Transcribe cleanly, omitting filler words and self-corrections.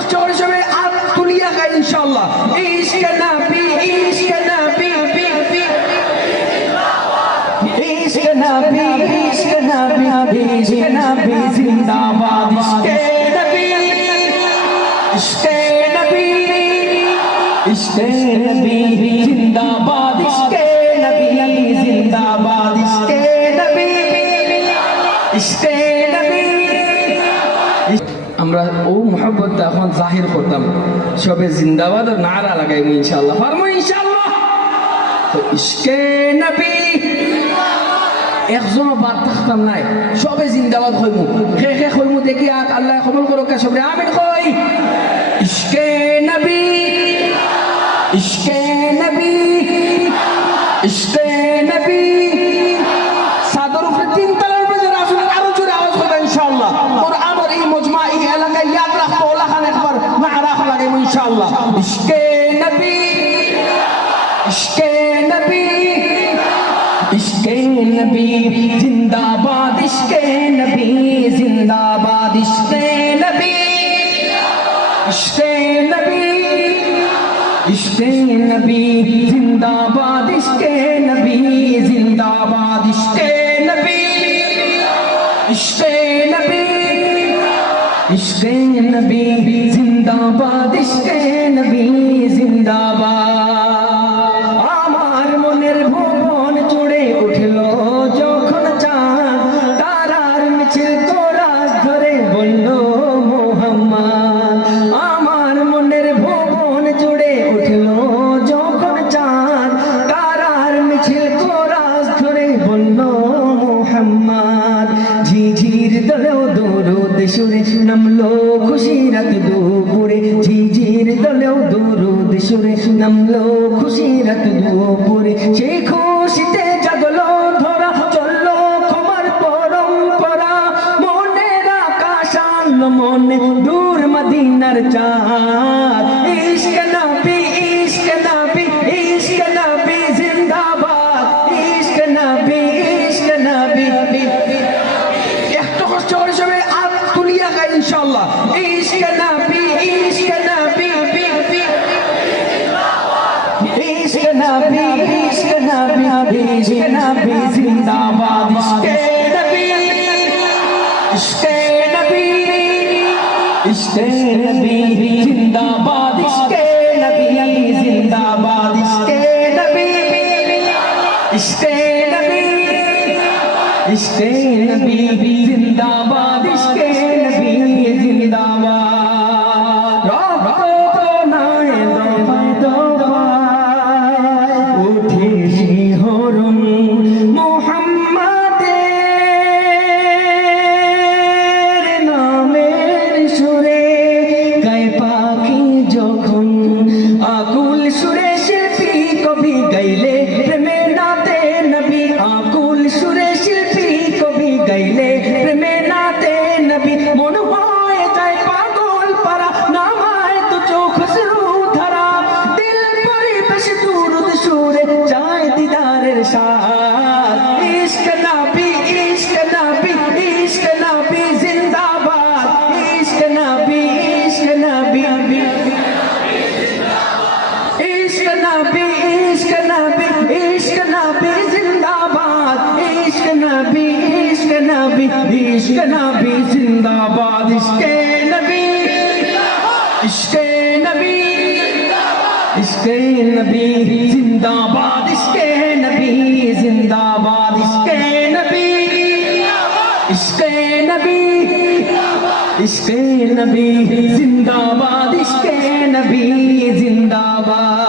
কষ্ট করে সবাই আর তুলিয়া গাই ইনশাআল্লাহ। ইশক নবী ইশক নবী ইশক নবী ইশক নবী ইশক নবী জিন্দাবাদ। ইশক নবী ইশক নবী জিন্দাবাদ। ইশক নবী জিন্দাবাদ। ইশক নবী ইশক নবী। আমরা ও মোহাম্মত এখন জাহির করতাম সবে জিন্দাবাদ আর নারা লাগাইব ইনশাআল্লাহ। পারবো ইনশাআল্লাহ। তো ইশকে নবী একজনও বাদ থাকতাম নাই, সবে জিন্দাবাদ হইব। হে হে হইব দেখি আল্লাহ কবুল করুক সবে আমিন কই। ইশকে নবী ইশকে নবী ইশকে নবী। সাদর উপরে তিন তলার উপরে রাসূল আরো জোরে আওয়াজ করবে ইনশাআল্লাহ। আর আমার এই মজমা এই এলাকায় ইয়াদ রাখবো ওলাখান একবার নারা লাগাইব ইনশাআল্লাহ। ইশকে নবী ইশকে নবী ইশকে নবী জিন্দাবাদ। ইশকে নবী জিন্দাবাদ। ইশকে নবী ইশকে নবী ইশকে নবী জিন্দাবাদ। ইশকে নবী জিন্দাবাদ। ইশকে নবী ইশকে নবী ইশকে নবী জিন্দাবাদ। ইশকে নবী জিন্দাবাদ। আমার মনের ভুবন জুড়ে উঠল যখন চাঁদ, তারার মিছিল তোরাজ ধরে বলল মুহাম্মদ। আমার মনের ভুবন জুড়ে উঠল যখন চাঁদ, তারার মিছিল তোরাজ ধরে বলল মুহাম্মদ। ঝিঝির দলেও দরুদ সুরে নামলো খুশিরাত দুপুরে। ঝিঝির দলেও দরুদ সুরে নামলো খুশিরাত দুপুরে। সেই খুশিতে জাগলো ধরা চললো ক্ষমার পরম্পরা। মনের আকাশ আনলো মনে দূর মদিনার চাঁদ। ইশক নবী ইশক নবী ইশক নবী জিন্দাবাদ। ইশক নবী ইশক নবী। একটু কষ্ট করে সবাই আর তুলিয়া গাই ইনশাআল্লাহ। ইশক নবী ইশক নবী ইশক নবী ইশক নবী ইশক নবী জিন্দাবাদ। ইশকে নবী ইশকে নবী ইশকে নবী জিন্দাবাদ। ইশকে নবী জিন্দাবাদ। ইশকে নবী ইশকে নবী ইশকে নবী জিন্দাবাদ। ইশকে নবী জিন্দাবাদ। রক্ত নাই দফায় দফায় উঠে শিহরণ মুহাম্মাদের নামের সুরে। গায়ে পাখি যখন আকুল সুরে শিল্পী কবি গাইলে প্রেমে নাতে নবী। আকুল সুরে শিল্পী কবি গাইলে প্রেমে নাতে নবী। মন হয়ে যায় পাগল পারা নামায় তো চোখ শুরু ধরা। দিল পরিবেশ দুরুদ সুরে চায় দিদারের সাথ। ইশক নবী ইশক নবী ইশক নবী জিন্দাবাদ। ইশক নবী ইশক নবী ইশক নবী ইশক নবী ইশক নবী জিন্দাবাদ। ইশক নবী ইশক নবী ইশক নবী জিন্দাবাদ। ইশকে নবী ইশকে নবী ইশকে নবী জিন্দাবাদ। ইশকে নবী জিন্দাবাদ। ইশকে নবী ইশকে নবী ইশকে নবী জিন্দাবাদ। ইশকে নবী জিন্দাবাদ।